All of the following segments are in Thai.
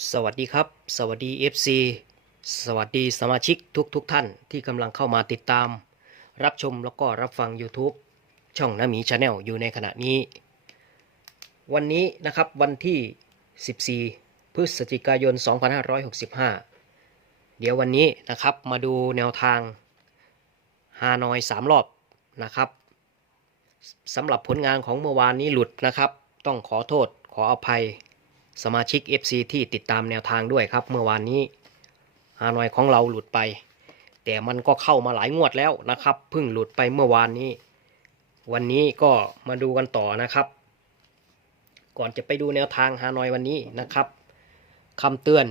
สวัสดีครับ สวัสดี FC สวัสดีสมาชิกทุกทุกๆท่านที่กำลังเข้ามาติดตาม รับชมแล้วก็รับฟัง YouTube ช่องน้าหมีชาแนลอยู่ในขณะนี้ วันนี้นะครับวันที่ 14 พฤศจิกายน 2565 เดี๋ยววันนี้นะครับมาดูแนวทางฮานอย 3 รอบนะครับสำหรับผลงานของเมื่อวานนี้หลุดนะครับ ต้องขอโทษขออภัย สมาชิก FC ที่ติดตามแนวทางด้วยครับ เมื่อวานนี้ฮานอยของเราหลุดไป แต่มันก็เข้ามาหลายงวดแล้วนะครับเพิ่งหลุดไปเมื่อวานนี้ วันนี้ก็มาดูกันต่อนะครับ ก่อนจะไปดูแนวทางฮานอยวันนี้นะครับคำเตือน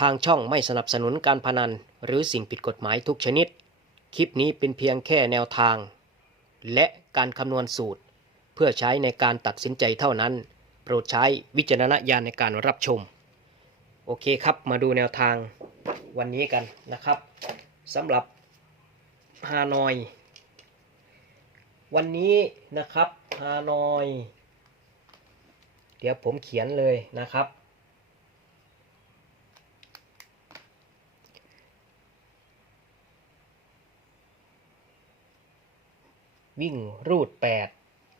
ทางช่องไม่สนับสนุนการพนัน หรือสิ่งผิดกฎหมายทุกชนิด คลิปนี้เป็นเพียงแค่แนวทาง และการคำนวณสูตร เพื่อใช้ในการตัดสินใจเท่านั้น โปรดใช้วิจารณญาณในการรับชม โอเคครับมาดูแนวทางวันนี้กันนะครับสำหรับฮานอย วันนี้นะครับฮานอย เดี๋ยวผมเขียนเลยนะครับ วิ่งรูด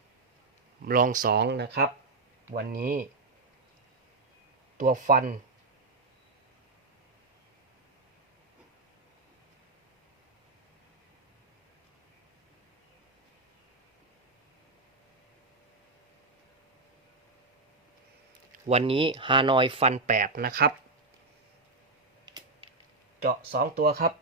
8 ลอง 2 นะครับ วันนี้ ตัวฟัน วันนี้ฮานอยฟัน8นะครับ เจาะ2ตัวครับ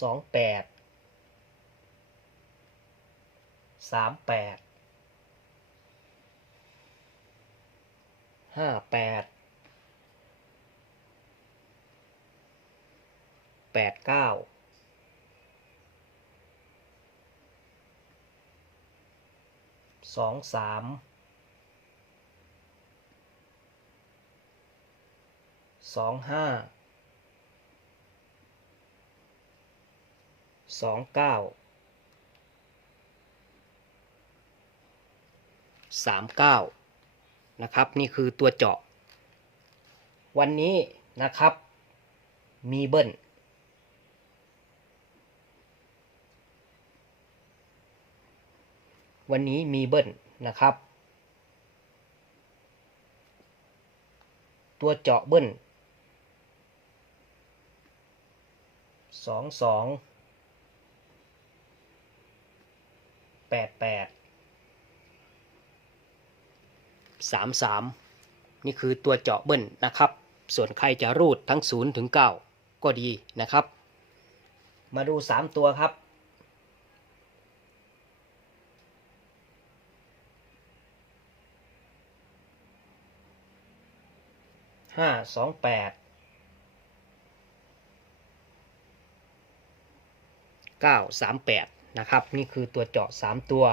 สองแปดสามแปดห้าแปดแปดเก้าสองสามสองห้า สองเก้าสามเก้านะครับ นี่คือตัวเจาะ วันนี้นะครับ มีเบิ้ลวันนี้มีเบิ้ลนะครับ ตัวเจาะเบิ้ลสองสอง แปดแปดสามสามนี่คือตัวเจาะเบิ้ลนะครับ ส่วนใครจะรูดทั้งศูนย์ถึงเก้าก็ดีนะครับ มาดูสามตัวครับ ห้าสองแปดเก้าสามแปด นะครับ นี่คือตัวเจาะสามตัว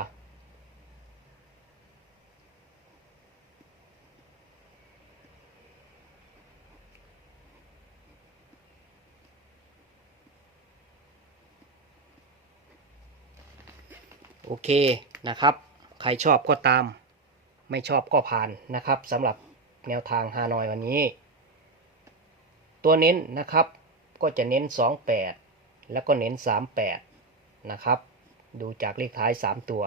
โอเคนะครับ ใครชอบก็ตาม ไม่ชอบก็ผ่านนะครับสำหรับแนวทางฮานอยวันนี้ ตัวเน้นนะครับก็จะเน้น 28 แล้วก็เน้น 38 นะครับ ดูจากเลขท้าย 3 ตัว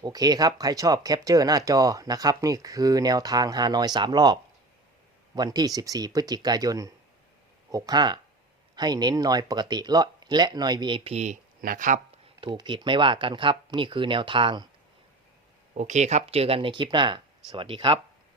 โอเคครับ ใครชอบแคปเจอร์หน้าจอนะครับ นี่คือแนวทางฮานอย 3 รอบ วันที่ 14 พฤศจิกายน 65 ให้เน้นนอยปกติและและนอย VIP นะครับ ถูกผิดไม่ว่ากันครับ นี่คือแนวทาง โอเคครับ เจอกันในคลิปหน้า สวัสดีครับ